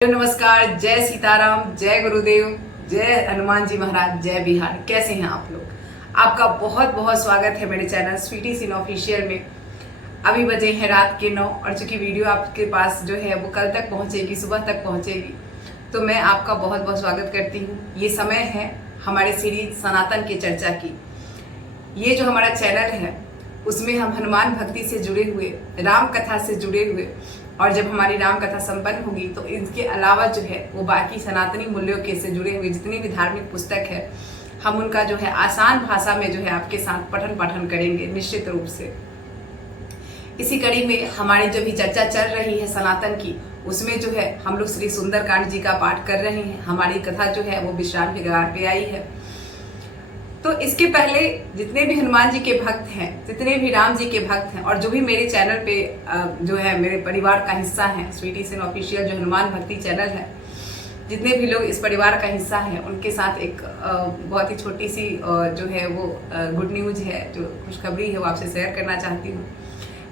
नमस्कार, जय सीताराम, जय गुरुदेव, जय हनुमान जी महाराज, जय बिहार। कैसे हैं आप लोग? आपका बहुत बहुत स्वागत है मेरे चैनल स्वीटी सिन ऑफिशियल में। अभी बजे हैं रात के 9 और चूंकि वीडियो आपके पास जो है वो कल तक पहुंचेगी, सुबह तक पहुंचेगी, तो मैं आपका बहुत बहुत स्वागत करती हूँ। ये समय है हमारे सीरीज सनातन की चर्चा की। ये जो हमारा चैनल है उसमें हम हनुमान भक्ति से जुड़े हुए, राम कथा से जुड़े हुए, और जब हमारी राम कथा संपन्न होगी तो इसके अलावा जो है वो बाकी सनातनी मूल्यों के से जुड़े हुए जितनी भी धार्मिक पुस्तक है हम उनका जो है आसान भाषा में जो है आपके साथ पठन पाठन करेंगे निश्चित रूप से। इसी कड़ी में हमारी जो भी चर्चा चल रही है सनातन की, उसमें जो है हम लोग श्री सुंदरकांड जी का पाठ कर रहे हैं। हमारी कथा जो है वो विश्राम के कगार पे आई है। तो इसके पहले जितने भी हनुमान जी के भक्त हैं, जितने भी राम जी के भक्त हैं, और जो भी मेरे चैनल पे जो है मेरे परिवार का हिस्सा है, स्वीटी सिन ऑफिशियल जो हनुमान भक्ति चैनल है, जितने भी लोग इस परिवार का हिस्सा हैं उनके साथ एक बहुत ही छोटी सी जो है वो गुड न्यूज है, जो खुशखबरी है वो आपसे शेयर करना चाहती हूँ।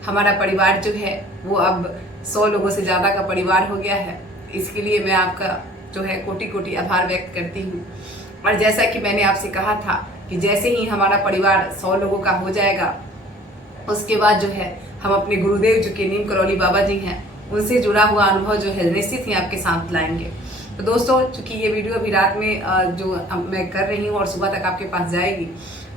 हमारा परिवार जो है वो अब 100 लोगों से ज़्यादा का परिवार हो गया है। इसके लिए मैं आपका जो है कोटि कोटि आभार व्यक्त करती हूँ। और जैसा कि मैंने आपसे कहा था कि जैसे ही हमारा परिवार 100 लोगों का हो जाएगा, उसके बाद जो है हम अपने गुरुदेव जो कि नीम करौली बाबा जी हैं उनसे जुड़ा हुआ अनुभव जो है निश्चित ही आपके साथ लाएंगे। तो दोस्तों, चूंकि ये वीडियो अभी रात में जो मैं कर रही हूँ और सुबह तक आपके पास जाएगी,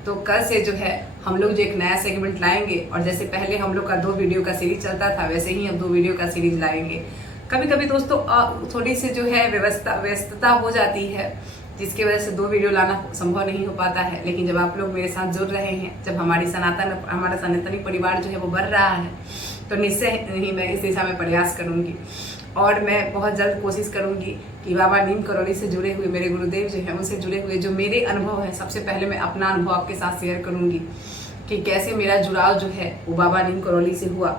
तो कल से जो है हम लोग जो एक नया सेगमेंट लाएंगे, और जैसे पहले हम लोग का 2 वीडियो का सीरीज चलता था वैसे ही हम 2 वीडियो का सीरीज लाएंगे। कभी कभी दोस्तों थोड़ी सी जो है व्यस्तता हो जाती है, जिसकी वजह से 2 वीडियो लाना संभव नहीं हो पाता है। लेकिन जब आप लोग मेरे साथ जुड़ रहे हैं, जब हमारा सनातनी परिवार जो है वो बढ़ रहा है, तो निश्चय ही मैं इस दिशा में प्रयास करूंगी। और मैं बहुत जल्द कोशिश करूंगी कि बाबा नीम करौली से जुड़े हुए मेरे गुरुदेव जो हैं उनसे जुड़े हुए जो मेरे अनुभव है, सबसे पहले मैं अपना अनुभव आपके साथ शेयर करूंगी कि कैसे मेरा जुड़ाव जो है वो बाबा नीम करौली से हुआ,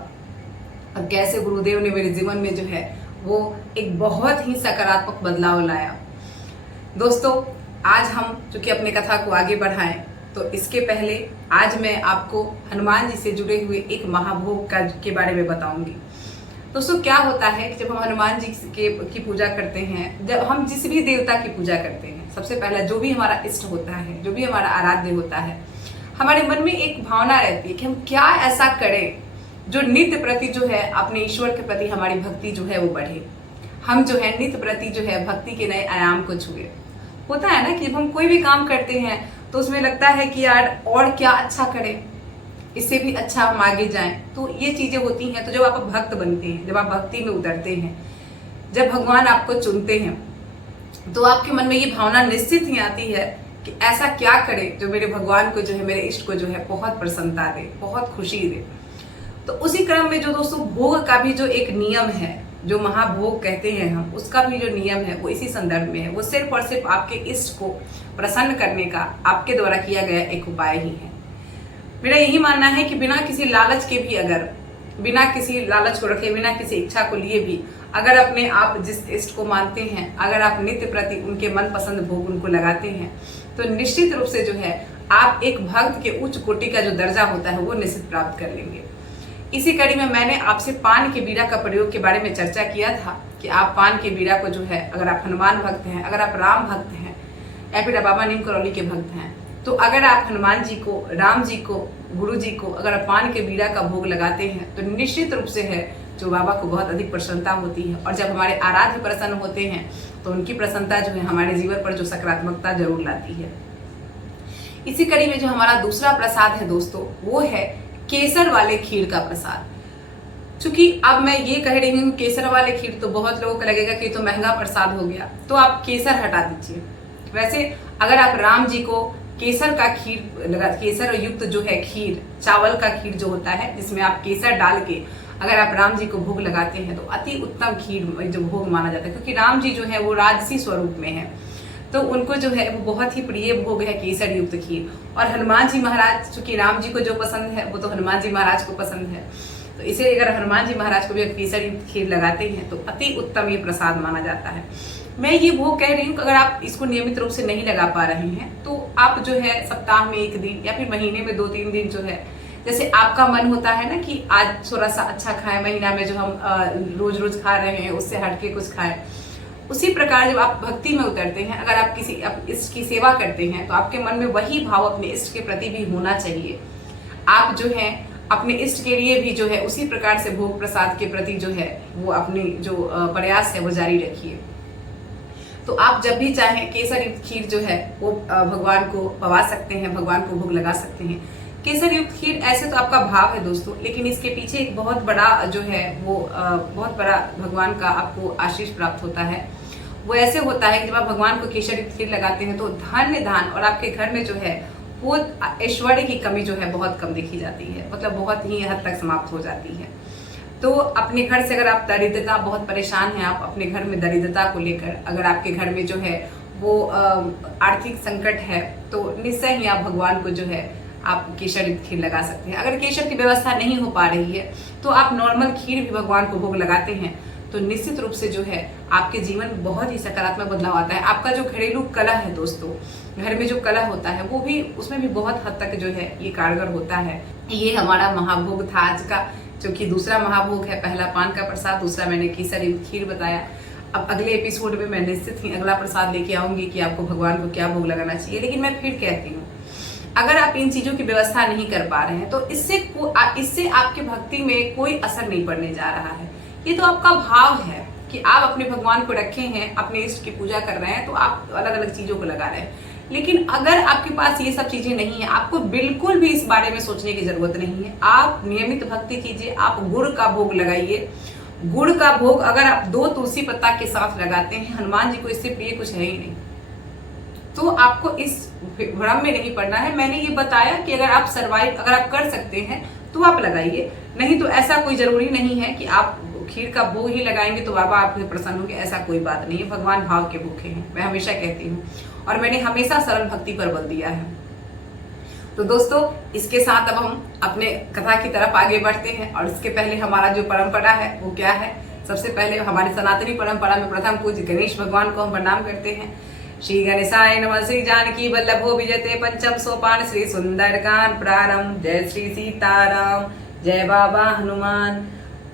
और कैसे गुरुदेव ने मेरे जीवन में जो है वो एक बहुत ही सकारात्मक बदलाव लाया। दोस्तों, आज हम चूंकि अपने कथा को आगे बढ़ाएं, तो इसके पहले आज मैं आपको हनुमान जी से जुड़े हुए एक महाभोग के बारे में बताऊंगी। दोस्तों, क्या होता है कि जब हम हनुमान जी की पूजा करते हैं, जब हम जिस भी देवता की पूजा करते हैं, सबसे पहला जो भी हमारा इष्ट होता है, जो भी हमारा आराध्य होता है, हमारे मन में एक भावना रहती है कि हम क्या ऐसा करें जो नित्य प्रति जो है अपने ईश्वर के प्रति हमारी भक्ति जो है वो बढ़े। हम जो है नित्य प्रति जो है भक्ति के नए आयाम को छुए। होता है ना कि जब हम कोई भी काम करते हैं तो उसमें लगता है कि यार और क्या अच्छा करें, इससे भी अच्छा हम आगे जाएं। तो ये चीजें होती हैं। तो जब आप भक्त बनते हैं, जब आप भक्ति में उतरते हैं, जब भगवान आपको चुनते हैं, तो आपके मन में ये भावना निश्चित ही आती है कि ऐसा क्या करें जो मेरे भगवान को जो है, मेरे इष्ट को जो है बहुत प्रसन्नता दे, बहुत खुशी दे। तो उसी क्रम में जो दोस्तों भोग का भी जो एक नियम है, जो महाभोग कहते हैं हम, उसका भी जो नियम है वो इसी संदर्भ में है। वो सिर्फ और सिर्फ आपके इष्ट को प्रसन्न करने का आपके द्वारा किया गया एक उपाय ही है। मेरा यही मानना है कि बिना किसी लालच के भी, अगर बिना किसी लालच को रखे, बिना किसी इच्छा को लिए भी, अगर अपने आप जिस इष्ट को मानते हैं, अगर आप नित्य प्रति उनके मनपसंद भोग उनको लगाते हैं, तो निश्चित रूप से जो है आप एक भक्त के उच्च कोटि का जो दर्जा होता है वो निश्चित प्राप्त कर लेंगे। इसी कड़ी में मैंने आपसे पान के बीड़ा का प्रयोग के बारे में चर्चा किया था कि आप पान के बीड़ा को जो है, अगर आप हनुमान भक्त हैं, अगर आप राम भक्त हैं, या फिर बाबा नीम करौली के भक्त हैं, तो अगर आप हनुमान जी को, राम जी को, गुरु जी को अगर आप पान के बीड़ा का भोग लगाते हैं, तो निश्चित रूप से है जो बाबा को बहुत अधिक प्रसन्नता होती है। और जब हमारे आराध्य प्रसन्न होते हैं तो उनकी प्रसन्नता जो है हमारे जीवन पर जो सकारात्मकता जरूर लाती है। इसी कड़ी में जो हमारा दूसरा प्रसाद है दोस्तों, वो है केसर वाले खीर का प्रसाद। चूंकि अब मैं ये कह रही हूँ केसर वाले खीर, तो बहुत लोगों को लगेगा कि तो महंगा प्रसाद हो गया, तो आप केसर हटा दीजिए। वैसे अगर आप राम जी को केसर का खीर लगा, केसर युक्त जो है खीर, चावल का खीर जो होता है जिसमें आप केसर डाल के अगर आप राम जी को भोग लगाते हैं, तो अति उत्तम खीर जो भोग माना जाता है। क्योंकि राम जी जो है वो राजसी स्वरूप में है, तो उनको जो है वो बहुत ही प्रिय भोग है केसर युक्त खीर। और हनुमान जी महाराज, चूंकि राम जी को जो पसंद है वो तो हनुमान जी महाराज को पसंद है, तो इसे अगर हनुमान जी महाराज को भी केसर युक्त खीर लगाते हैं तो अति उत्तम ये प्रसाद माना जाता है। मैं ये भोग कह रही हूँ कि अगर आप इसको नियमित रूप से नहीं लगा पा रहे हैं, तो आप जो है सप्ताह में 1 दिन या फिर महीने में 2-3 दिन जो है, जैसे आपका मन होता है ना कि आज थोड़ा सा अच्छा खाएं, महीना में जो हम रोज रोज खा रहे हैं उससे हटके कुछ खाएं, उसी प्रकार जब आप भक्ति में उतरते हैं, अगर आप किसी इष्ट की सेवा करते हैं तो आपके मन में वही भाव अपने इष्ट के प्रति भी होना चाहिए। आप जो है अपने इष्ट के लिए भी जो है उसी प्रकार से भोग प्रसाद के प्रति जो है वो अपनी जो प्रयास है वो जारी रखिए। तो आप जब भी चाहें केसर युक्त खीर जो है वो भगवान को पवा सकते हैं, भगवान को भोग लगा सकते हैं। केसर युक्त खीर ऐसे तो आपका भाव है दोस्तों, लेकिन इसके पीछे एक बहुत बड़ा जो है वो बहुत बड़ा भगवान का आपको आशीष प्राप्त होता है। वो ऐसे होता है कि जब आप भगवान को केसर युक्त खीर लगाते हैं तो धन धान और आपके घर में जो है वो ऐश्वर्य की कमी जो है बहुत कम देखी जाती है, मतलब बहुत ही हद तक समाप्त हो जाती है। तो अपने घर से अगर आप दरिद्रता बहुत परेशान हैं, आप अपने घर में दरिद्रता को लेकर, अगर आपके घर में जो है वो आर्थिक संकट है, तो निश्चय ही आप भगवान को जो है आप केसर युक्त खीर लगा सकते हैं। अगर केसर की व्यवस्था नहीं हो पा रही है तो आप नॉर्मल खीर भी भगवान को भोग लगाते हैं, तो निश्चित रूप से जो है आपके जीवन में बहुत ही सकारात्मक बदलाव आता है। आपका जो घरेलू कलह है दोस्तों, घर में जो कलह होता है वो भी उसमें भी बहुत हद तक जो है ये कारगर होता है। ये हमारा महाभोग था आज का, जो कि दूसरा महाभोग है। पहला पान का प्रसाद, दूसरा मैंने केसर युक्त खीर बताया। अब अगले एपिसोड में मैं निश्चित ही अगला प्रसाद लेके आऊंगी कि आपको भगवान को क्या भोग लगाना चाहिए। लेकिन मैं फिर कहती हूँ, अगर आप इन चीजों की व्यवस्था नहीं कर पा रहे हैं तो इससे आपके भक्ति में कोई असर नहीं पड़ने जा रहा है। ये तो आपका भाव है कि आप अपने भगवान को रखे हैं, अपने इष्ट की पूजा कर रहे हैं, तो आप अलग अलग चीजों को लगा रहे हैं। लेकिन अगर आपके पास ये सब चीजें नहीं है, आपको बिल्कुल भी इस बारे में सोचने की जरूरत नहीं है। आप नियमित भक्ति कीजिए, आप गुड़ का भोग लगाइए। गुड़ का भोग अगर आप 2 तुलसी पत्ता के साथ लगाते हैं, हनुमान जी को इससे प्रिय कुछ है ही नहीं, तो आपको इस भ्रम में नहीं पड़ना है। मैंने ये बताया कि अगर आप कर सकते हैं तो आप लगाइए, नहीं तो ऐसा कोई जरूरी नहीं है कि आप खीर का भोग ही लगाएंगे तो बाबा आपसे प्रसन्न होंगे, ऐसा कोई बात नहीं है। भगवान भाव के भूखे हैं, मैं हमेशा कहती हूँ, और मैंने हमेशा सरल भक्ति पर बल दिया है। तो दोस्तों, इसके साथ अब हम अपने कथा की तरफ आगे बढ़ते हैं। और इसके पहले हमारा जो परंपरा है वो क्या है? सबसे पहले हमारी सनातनी परंपरा में प्रथम पूज्य गणेश भगवान को हम प्रणाम करते हैं। श्री गणेशाय नमः। श्री जानकी वल्लभो विजयते पंचम सोपान श्री सुंदरकांड प्रारंभ। जय श्री सीताराम, जय बाबा हनुमान।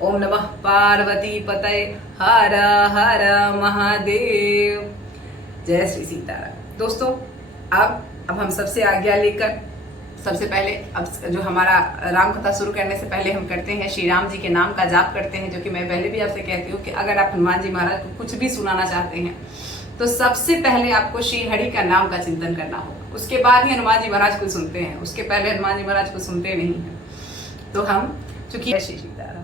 ओम नमः पार्वती पतये, हर हर महादेव। जय श्री सीताराम। दोस्तों, अब हम सबसे आज्ञा लेकर सबसे पहले अब जो हमारा राम कथा शुरू करने से पहले हम करते हैं श्री राम जी के नाम का जाप करते हैं, जो कि मैं पहले भी आपसे कहती हूँ कि अगर आप हनुमान जी महाराज को कुछ भी सुनाना चाहते हैं तो सबसे पहले आपको श्री हरि का नाम का चिंतन करना होगा। उसके बाद ही हनुमान जी महाराज को सुनते हैं, उसके पहले हनुमान जी महाराज को सुनते नहीं हैं। तो हम चूंकि श्री सीताराम,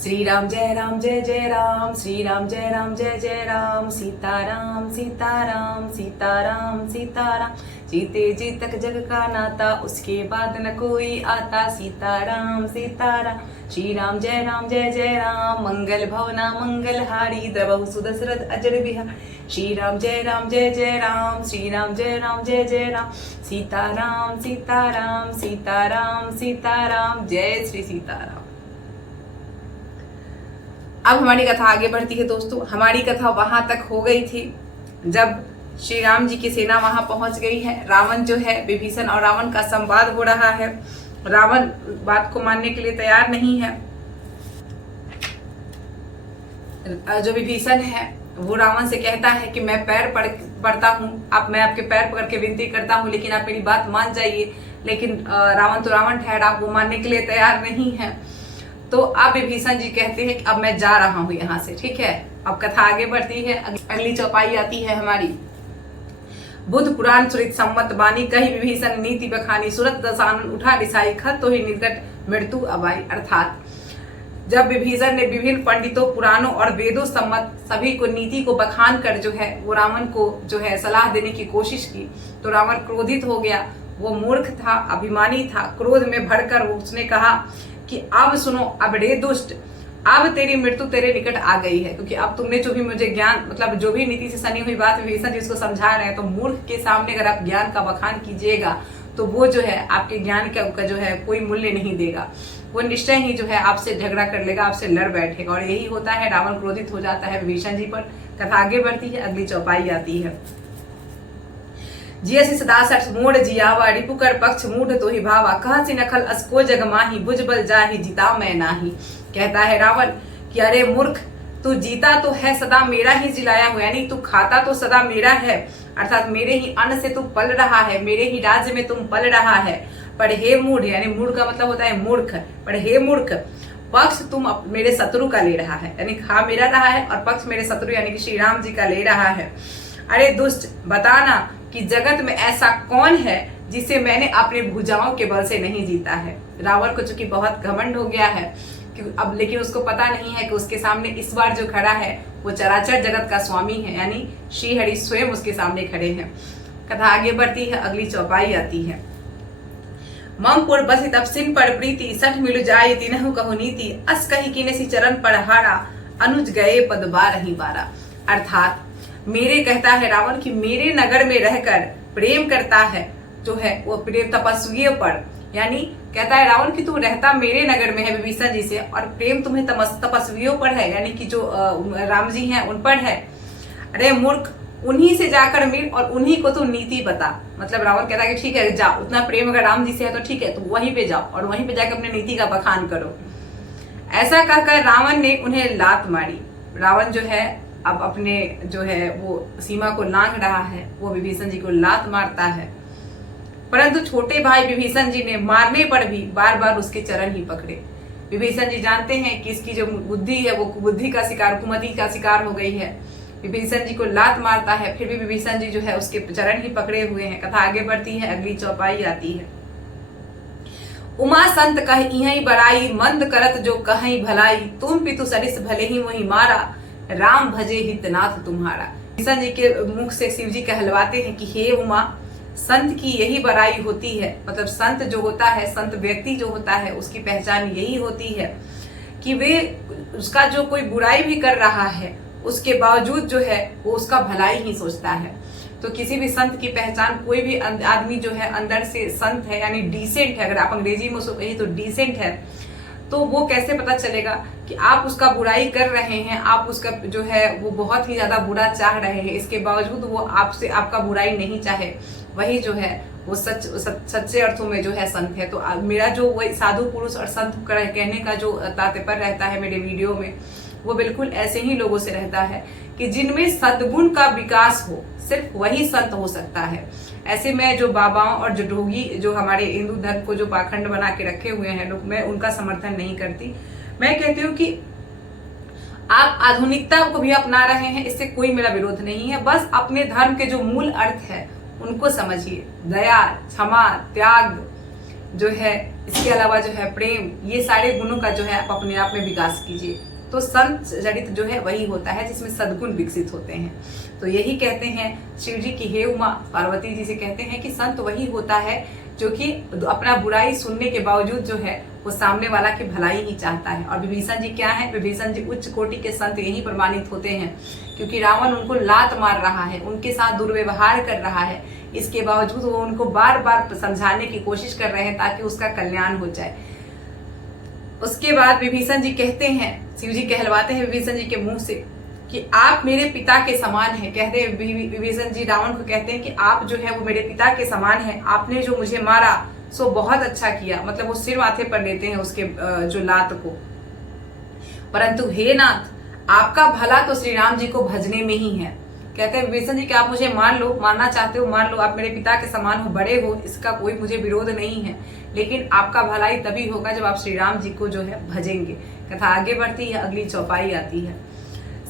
श्री राम जय जय राम, श्री राम जय जय राम, सीताराम सीताराम सीताराम सीताराम, जीते जी तक जग का नाता, उसके बाद न कोई आता, सीताराम सीताराम। श्री राम जय राम, मंगल भवना मंगल हारी, द्रवहु सुदशरथ अजर बिहार। श्री राम जय जय राम, श्री राम जय जय राम, सीताराम सीताराम सीताराम सीताराम। जय श्री सीताराम। अब हमारी कथा आगे बढ़ती है दोस्तों। हमारी कथा वहां तक हो गई थी जब श्री राम जी की सेना वहां पहुंच गई है। रावण जो है, विभीषण और रावण का संवाद हो रहा है। रावण बात को मानने के लिए तैयार नहीं है। जो विभीषण है वो रावण से कहता है कि मैं पैर पड़ता हूँ, मैं आपके पैर पकड़ के विनती करता हूँ, लेकिन आप मेरी बात मान जाइए। लेकिन रावण तो रावण ठहरा, वो मानने के लिए तैयार नहीं है। तो अब विभीषण जी कहते हैं कि अब मैं जा रहा हूँ यहाँ से। ठीक है, अब कथा आगे बढ़ती है। अगली चौपाई आती है हमारी। बुद्ध पुराण सुरित सम्मत बानी, कही विभीषण नीति बखानी, सुरत दसानन उठा रिसाई, खत तो ही निर्गट मृत्यु अबाई। अर्थात जब विभीषण ने विभिन्न पंडितों, पुराणों और वेदों सम्मत सभी को नीति को बखान कर जो है वो रावण को जो है सलाह देने की कोशिश की, तो रावण क्रोधित हो गया। वो मूर्ख था, अभिमानी था। क्रोध में भरकर उसने कहा कि अब सुनो, अब रे दुष्ट, अब तेरी मृत्यु तेरे निकट आ गई है, क्योंकि अब तुमने जो भी मुझे ज्ञान, मतलब जो भी नीति से सनी हुई बात विभीषण जी उसको समझा रहे हैं, तो मूर्ख के सामने अगर आप ज्ञान का बखान कीजिएगा तो वो जो है आपके ज्ञान का जो है कोई मूल्य नहीं देगा। वो निश्चय ही जो है आपसे झगड़ा कर लेगा, आपसे लड़ बैठेगा। और यही होता है, रावण क्रोधित हो जाता है विभीषण जी पर। कथा आगे बढ़ती है, अगली चौपाई आती है। जियसि सदा सठ मोड़ जियावा, रिपुकर पक्ष मूढ़ तो ही भावा, कह सी नखल असको जग माही, बुझ बल जाही जिता मैं नाही। कहता है रावण कि अरे मूर्ख, तू जीता तो है सदा मेरा ही जिलाया हो, यानी तू खाता तो सदा मेरा है, अर्थात मेरे ही अन्न से तू पल रहा है, मेरे ही राज्य में तुम पल रहा है। पर हे मूढ़, यानी मूढ़ का मतलब होता है मूर्ख, पर हे मूर्ख पक्ष तुम मेरे शत्रु का ले रहा है, यानी खा मेरा रहा है और पक्ष मेरे शत्रु यानी कि श्री राम जी का ले रहा है। अरे दुष्ट, बताना कि जगत में ऐसा कौन है जिसे मैंने अपने भुजाओं के बल से नहीं जीता है। रावण को चूंकि बहुत घमंड हो गया है अब, लेकिन उसको पता नहीं है कि उसके सामने इस बार जो खड़ा है वो चराचर जगत का स्वामी है, यानी श्री हरि स्वयं उसके सामने खड़े हैं। कथा आगे बढ़ती है, अगली चौपाई आती है। मम पुर बसी तब सिन पर प्रीति, सठ मिलु जाय तिनहु कहु नीति, अस कही किनेसी चरण पर हारा, अनुज गए पद बारहि बारा। अर्थात मेरे, कहता है रावण कि मेरे नगर में रहकर प्रेम करता है जो है वो प्रेम तपस्वियों पर, यानी कहता है रावण कि तू रहता मेरे नगर में है विभीषण जी से, और प्रेम तुम्हें तपस्वियों पर है, यानी कि जो राम जी हैं उन पर है। अरे मूर्ख, उन्हीं से जाकर मिल और उन्हीं को तू नीति बता। मतलब रावण कहता है कि ठीक है जा, उतना प्रेम अगर राम जी से है तो ठीक है, तू वहीं पे जाओ और वहीं पे जाकर अपने नीति का बखान करो। ऐसा कहकर रावण ने उन्हें लात मारी। रावण जो है अब अपने जो है वो सीमा को लांघ रहा है, वो विभीषण जी को लात मारता है, परंतु छोटे भाई विभीषण जी ने मारने पर भी बार बार उसके चरण ही पकड़े। विभीषण जी जानते हैं कि इसकी जो बुद्धि है वो बुद्धि का शिकार, कुमति का शिकार हो गई है। विभीषण जी को लात मारता है, फिर भी विभीषण जी जो है उसके चरण ही पकड़े हुए हैं। कथा आगे बढ़ती है, अगली चौपाई आती है। उमा संत कह इहि बड़ाई, मंद करत जो कहीं भलाई, तुम पितु सरिस भले ही वही मारा, राम भजे हितनाथ तुम्हारा। विभीषण जी के मुख से शिव जी कहलवाते हैं कि हे उमा, संत की यही बड़ाई होती है। मतलब संत जो होता है, संत व्यक्ति जो होता है, उसकी पहचान यही होती है कि वे उसका जो कोई बुराई भी कर रहा है उसके बावजूद जो है वो उसका भलाई ही सोचता है। तो किसी भी संत की पहचान, कोई भी आदमी जो है अंदर से संत है यानी डिसेंट है, अगर आप अंग्रेजी में उसको कहिए तो डिसेंट है, तो वो कैसे पता चलेगा कि आप उसका बुराई कर रहे हैं, आप उसका जो है वो बहुत ही ज्यादा बुरा चाह रहे हैं, इसके बावजूद वो आपसे आपका बुराई नहीं चाहे, वही जो है वो सच्चे अर्थों में जो है संत है। तो मेरा जो वही साधु पुरुष और संत कहने का जो तात्पर्य रहता है मेरे वीडियो में, वो बिल्कुल ऐसे ही लोगों से रहता है कि जिनमें सद्गुण का विकास हो, सिर्फ वही संत हो सकता है। ऐसे में जो बाबाओं और जो ढोगी जो हमारे हिंदू धर्म को जो पाखंड बना के रखे हुए हैं लोग, मैं उनका समर्थन नहीं करती। मैं कहती हूँ कि आप आधुनिकता को भी अपना रहे हैं, इससे कोई मेरा विरोध नहीं है, बस अपने धर्म के जो मूल अर्थ है उनको समझिए। दया, क्षमा, त्याग जो है, इसके अलावा जो है प्रेम, ये सारे गुणों का जो है आप अपने आप में विकास कीजिए। तो संत चरित्र जो है वही होता है जिसमें सद्गुण विकसित होते हैं। तो यही कहते हैं शिव जी की हे उमा, पार्वती जी से कहते हैं कि संत वही होता है जो कि अपना बुराई सुनने के बावजूद जो है वो सामने वाला की भलाई ही चाहता है। और विभीषण जी क्या है? विभीषण जी उच्च कोटि के संत यही प्रमाणित होते हैं, क्योंकि रावण उनको लात मार रहा है, उनके साथ दुर्व्यवहार कर रहा है, इसके बावजूद वो उनको बार बार समझाने की कोशिश कर रहे हैं ताकि उसका कल्याण हो जाए। उसके बाद विभीषण जी कहते हैं, शिव जी कहलवाते हैं विभीषण जी के मुंह से कि आप मेरे पिता के समान हैं। कहते हैं विभीषण जी रावण को कहते हैं कि आप जो है वो मेरे पिता के समान हैं, आपने जो मुझे मारा सो बहुत अच्छा किया। मतलब वो सिर माथे पर लेते हैं उसके जो लात को। परंतु हे नाथ, आपका भला तो श्री राम जी को भजने में ही है। कहते हैं विभीषण जी कि आप मुझे मार लो, मारना चाहते हो मार लो, आप मेरे पिता के समान हो, बड़े हो, इसका कोई मुझे विरोध नहीं है, लेकिन आपका भलाई तभी होगा जब आप श्री राम जी को जो है भजेंगे। कथा आगे बढ़ती है, अगली चौपाई आती है।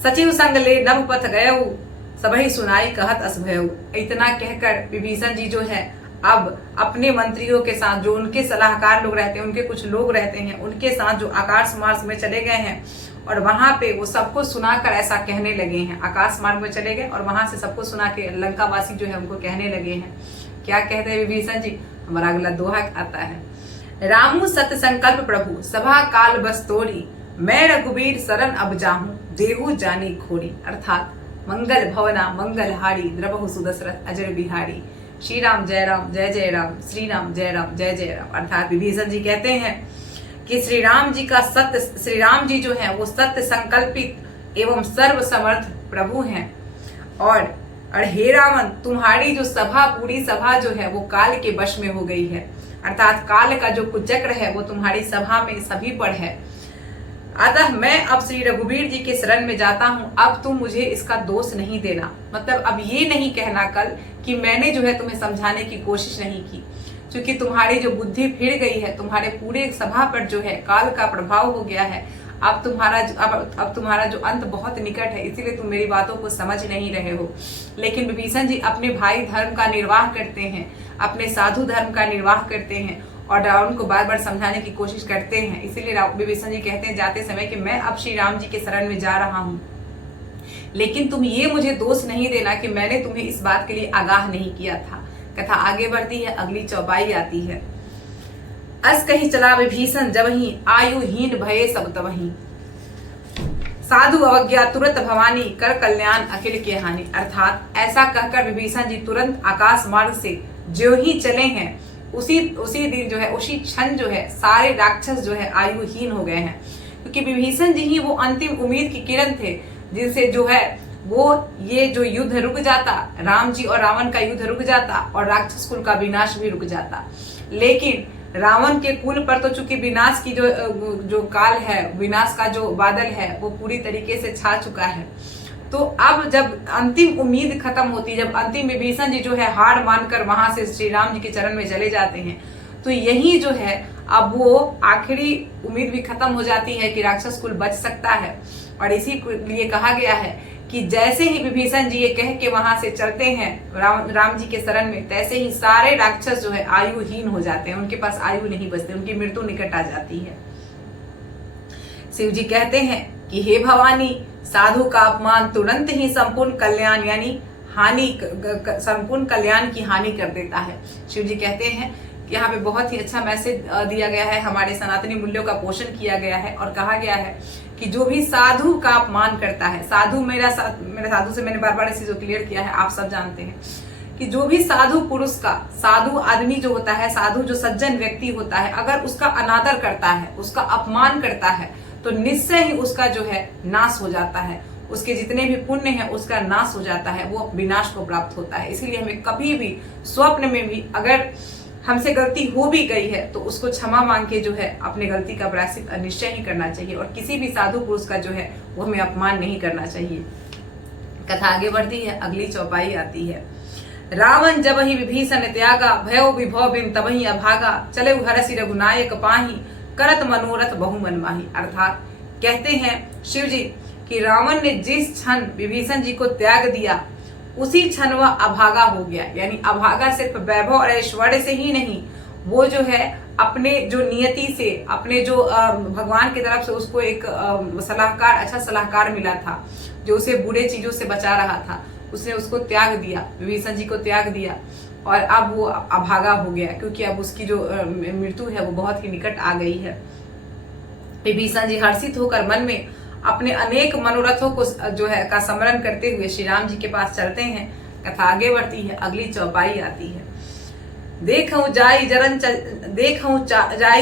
सचिव संग ले नभ पथ गयऊ, सबही सुनाई कहत अस भयऊ। इतना कहकर विभीषण जी जो है अब अपने मंत्रियों के साथ, जो उनके सलाहकार लोग रहते हैं, उनके कुछ लोग रहते हैं, उनके साथ जो आकाश मार्ग में चले गए हैं और वहां पे वो सबको सुनाकर ऐसा कहने लगे हैं। आकाश मार्ग में चले गए और वहां से सबको सुना के लंकावासी जो है उनको कहने लगे हैं। क्या कहते हैं विभीषण जी? हमारा अगला दोहा आता है। रामू सत्य संकल्प प्रभु, सभा काल बस तोड़ी, मैं रघुबीर शरण अब जाहूं, देहु जानी खोड़ी। अर्थात मंगल भवना मंगल हारी, द्रवहु सुदशरथ अजर बिहारी। श्री राम जय राम, जय जय राम, श्री राम जय राम, जय जय राम। अर्थात विभीषण जी कहते हैं कि श्री राम जी जो है वो सत्य संकल्पित एवं सर्व समर्थ प्रभु हैं। और हे रावण, तुम्हारी जो सभा, पूरी सभा जो है वो काल के वश में हो गई है। अर्थात काल का जो कुचक्र है वो तुम्हारी सभा में सभी पर है। अतः मैं अब श्री रघुवीर जी के शरण में जाता हूँ, अब तुम मुझे इसका दोष नहीं देना। मतलब अब ये नहीं कहना कल कि मैंने जो है तुम्हें समझाने की कोशिश नहीं की, क्योंकि तुम्हारी जो बुद्धि फिर गई है, तुम्हारे पूरे सभा पर जो है काल का प्रभाव हो गया है। अब तुम्हारा जो अंत बहुत निकट है, इसीलिए तुम मेरी बातों को समझ नहीं रहे हो। लेकिन विभीषण जी अपने भाई धर्म का निर्वाह करते हैं, अपने साधु धर्म का निर्वाह करते हैं और रावण को बार बार समझाने की कोशिश करते हैं। इसीलिए विभीषण जी कहते हैं जाते समय कि मैं अब श्री राम जी के शरण में जा रहा हूँ, लेकिन तुम ये मुझे दोष नहीं देना कि मैंने तुम्हें इस बात के लिए आगाह नहीं किया था। कथा आगे बढ़ती है, अगली चौपाई आती है। अस कही चला विभीषण जबहि, आयुहीन भये सब तबहि। साधु अवज्ञा तुरंत भवानी, कर कल्याण अखिल के हानि। अर्थात ऐसा कहकर विभीषण जी तुरंत आकाश मार्ग से जो ही चले हैं, उसी दिन जो है, उसी क्षण जो है सारे राक्षस जो है आयुहीन हो गए हैं। क्योंकि विभीषण जी ही वो अंतिम उम्मीद की किरण थे, जिनसे जो है वो ये जो युद्ध रुक जाता, राम जी और रावण का युद्ध रुक जाता और राक्षस कुल का विनाश भी रुक जाता। लेकिन रावण के कुल पर तो चूंकि विनाश की जो काल है, विनाश का जो बादल है वो पूरी तरीके से छा चुका है। तो अब जब अंतिम उम्मीद खत्म होती, जब अंतिम विभीषण जी जो है हार मानकर वहां से श्री राम जी के चरण में चले जाते हैं, तो यही जो है अब वो आखिरी उम्मीद भी खत्म हो जाती है कि राक्षस कुल बच सकता है। और इसी लिए कहा गया है कि जैसे ही विभीषण जी ये कह के वहां से चलते हैं राम जी के शरण में, तैसे ही सारे राक्षस जो है आयुहीन हो जाते हैं, उनके पास आयु नहीं बचती, उनकी मृत्यु निकट आ जाती है। शिव जी कहते हैं कि हे भवानी, साधु का अपमान तुरंत ही संपूर्ण कल्याण यानी हानि, संपूर्ण कल्याण की हानि कर देता है। शिव जी कहते हैं कि यहाँ पे बहुत ही अच्छा मैसेज दिया गया है, हमारे सनातनी मूल्यों का पोषण किया गया है और कहा गया है कि जो भी साधु का अपमान करता है, साधु मेरा साधु से मैंने बार बार इस चीज को क्लियर किया है, आप सब जानते हैं कि जो भी साधु पुरुष का, साधु आदमी जो होता है, साधु जो सज्जन व्यक्ति होता है, अगर उसका अनादर करता है, उसका अपमान करता है, तो निश्चय ही उसका जो है नाश हो जाता है। उसके जितने भी पुण्य है उसका नाश हो जाता है, वो विनाश को प्राप्त होता है। इसीलिए हमें कभी भी स्वप्न में भी अगर हमसे गलती हो भी गई है तो उसको क्षमा मांग के जो है अपनी गलती का प्रायश्चित निश्चय ही करना चाहिए और किसी भी साधु पुरुष का जो है वो हमें अपमान नहीं करना चाहिए। कथा आगे बढ़ती है, अगली चौपाई आती है। रावण जब ही विभीषण त्यागा, भयो विभव बिन तबहि अभागा, चले हरसि रघुनायक पाही, करत मनोरथ बहु मन माही। अर्थात कहते हैं शिव जी कि रावण ने जिस क्षण विभीषण जी को त्याग दिया, उसी क्षण वह अभागा हो गया। यानी अभागा सिर्फ वैभव और ऐश्वर्य से ही नहीं, वो जो है अपने जो नियति से, अपने जो भगवान की तरफ से उसको एक सलाहकार, अच्छा सलाहकार मिला था जो उसे बुरे चीजों से बचा रहा था, उसने उसको त्याग दिया, विभीषण जी को त्याग दिया और अब वो अभागा हो गया, क्योंकि अब उसकी जो मृत्यु है वो बहुत ही निकट आ गई है। विभीषण जी हर्षित होकर मन में अपने अनेक मनोरथों को जो है का स्मरण करते हुए श्री राम जी के पास चलते हैं। कथा आगे बढ़ती है, अगली चौपाई आती है। देखऊं जाई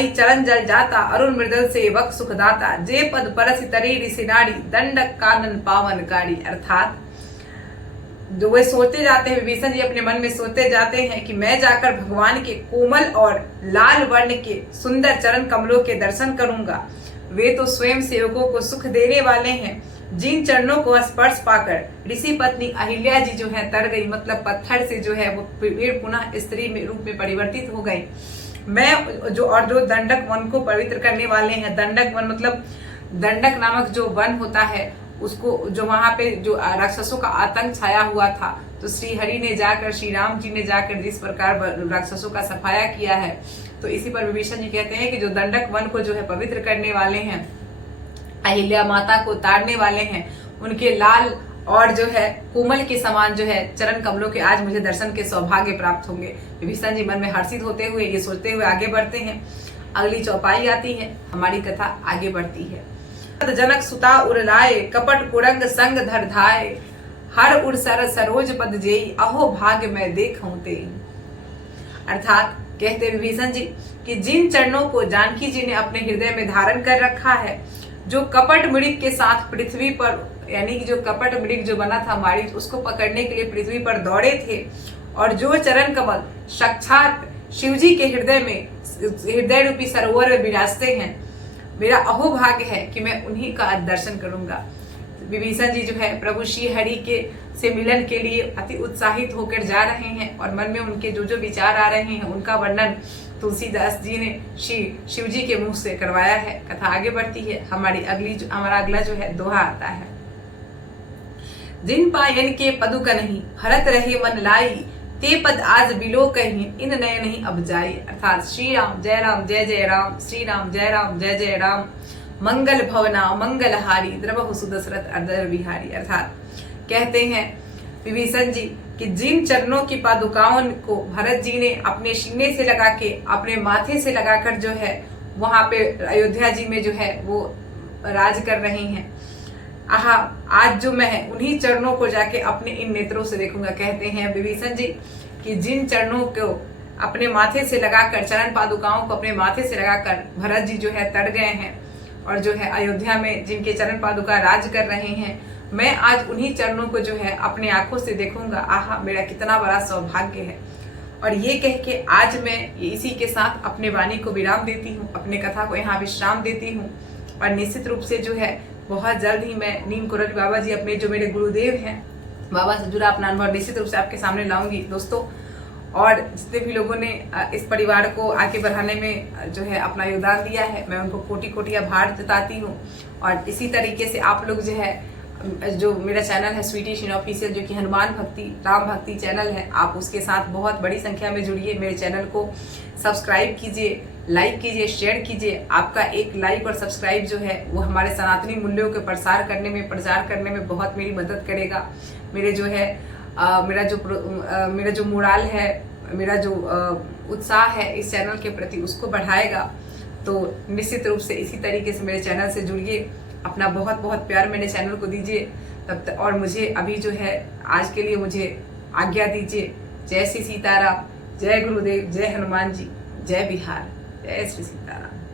चरण जल जाता, अरुण मृदल से वक सुखदाता, जे पद परसि तरे ऋषि नाड़ी, दंडक कानन पावनकारी। अर्थात जो वे सोचते जाते हैं, विभीषण जी अपने मन में सोचते जाते हैं कि मैं जाकर भगवान के कोमल और लाल वर्ण के सुंदर चरण कमलों के दर्शन करूंगा। वे तो स्वयं सेवकों को सुख देने वाले हैं, जिन चरणों को स्पर्श पाकर ऋषि पत्नी अहिल्या जी जो है तर गई, मतलब पत्थर से जो है वो पेड़ पुनः स्त्री में रूप में परिवर्तित हो गई। मैं जो दंडक वन को पवित्र करने वाले हैं, दंडक वन मतलब दंडक नामक जो वन होता है, उसको जो वहां पे जो राक्षसों का आतंक छाया हुआ था, तो श्री हरि ने जाकर, श्री राम जी ने जाकर जिस प्रकार राक्षसों का सफाया किया है, तो इसी पर विभीषण जी कहते हैं कि जो दंडक वन को जो है पवित्र करने वाले हैं, अहिल्या माता को ताड़ने वाले हैं, उनके लाल और जो है कोमल के समान जो है चरण कमलों के आज मुझे दर्शन के सौभाग्य प्राप्त होंगे। विभीषण जी मन में हर्षित होते हुए ये सोचते हुए आगे बढ़ते हैं। अगली चौपाई आती है, हमारी कथा आगे बढ़ती है। जनक सुता उरलाए, कपट कुरंग संग धर धाए, हर उर सर सरोज पद जेई, अहो भाग्य मैं देखूं ते। अर्थात कहते विभीषण जी कि जिन चरणों को जानकी जी ने अपने हृदय में धारण कर रखा है, जो कपट मृग के साथ पृथ्वी पर, यानी कि जो कपट मृग जो बना था मारीच, उसको पकड़ने के लिए पृथ्वी पर दौड़े थे, और जो चरण कमल साक्षात शिव जी के हृदय रूपी सरोवर में विराजते हैं, मेरा अहोभाग्य है कि मैं उन्हीं का दर्शन करूंगा। विभीषण जी जो है प्रभु श्री हरि के से मिलन के लिए अति उत्साहित होकर जा रहे हैं और मन में उनके जो जो विचार आ रहे हैं उनका वर्णन तुलसीदास जी ने शिव जी के मुंह से करवाया है। कथा आगे बढ़ती है। हमारा अगला जो है दोहा आता है। जिन पायन के पदु कन्हि भरत रहे मन लाई, ते पद आज बिलो कहीं इन नय नहीं अब जाई। अर्थात श्री राम जय जय राम, श्री राम जय जय राम, मंगल भवना मंगलहारी, द्रवहु सुदशरथ अरदर बिहारी। अर्थात कहते हैं विभीषण जी कि जिन चरणों की पादुकाओं को भरत जी ने अपने सीने से लगा के, अपने माथे से लगाकर जो है वहां पे अयोध्या जी में जो है वो राज कर रही हैं, आहा आज जो मैं उन्हीं चरणों को जाके अपने इन नेत्रों से देखूंगा। कहते हैं विभीषण जी कि जिन चरणों को अपने माथे से लगाकर, चरण पादुकाओं को अपने माथे से लगाकर भरत जी जो है तड़ गए हैं और जो है अयोध्या में जिनके चरण पादुका राज कर रहे हैं, मैं आज उन्हीं चरणों को जो है अपने आंखों से देखूंगा। आहा मेरा कितना बड़ा सौभाग्य है। और ये कह के आज मैं इसी के साथ अपने वाणी को विराम देती हूँ, अपने कथा को यहाँ विश्राम देती हूँ। और निश्चित रूप से जो है बहुत जल्द ही मैं नीम कुररी बाबा जी, अपने जो मेरे गुरुदेव हैं, बाबा से जुड़ा अपना अनुभव निश्चित रूप से आपके सामने लाऊंगी दोस्तों। और जितने भी लोगों ने इस परिवार को आगे बढ़ाने में जो है अपना योगदान दिया है, मैं उनको कोटि कोटि आभार जताती हूँ। और इसी तरीके से आप लोग जो है, जो मेरा चैनल है स्वीटी सिनो ऑफिशियल, जो कि हनुमान भक्ति राम भक्ति चैनल है, आप उसके साथ बहुत बड़ी संख्या में जुड़िए। मेरे चैनल को सब्सक्राइब कीजिए, लाइक कीजिए, शेयर कीजिए। आपका एक लाइक और सब्सक्राइब जो है वो हमारे सनातनी मूल्यों के प्रचार करने में बहुत मेरी मदद करेगा। मेरे जो है मेरा जो मोराल है, मेरा जो उत्साह है इस चैनल के प्रति, उसको बढ़ाएगा। तो निश्चित रूप से इसी तरीके से मेरे चैनल से जुड़िए, अपना बहुत बहुत प्यार मेरे चैनल को दीजिए तब तक। और मुझे अभी जो है आज के लिए मुझे आज्ञा दीजिए। जय श्री सीताराम, जय गुरुदेव, जय हनुमान जी, जय बिहार, जय श्री सीताराम।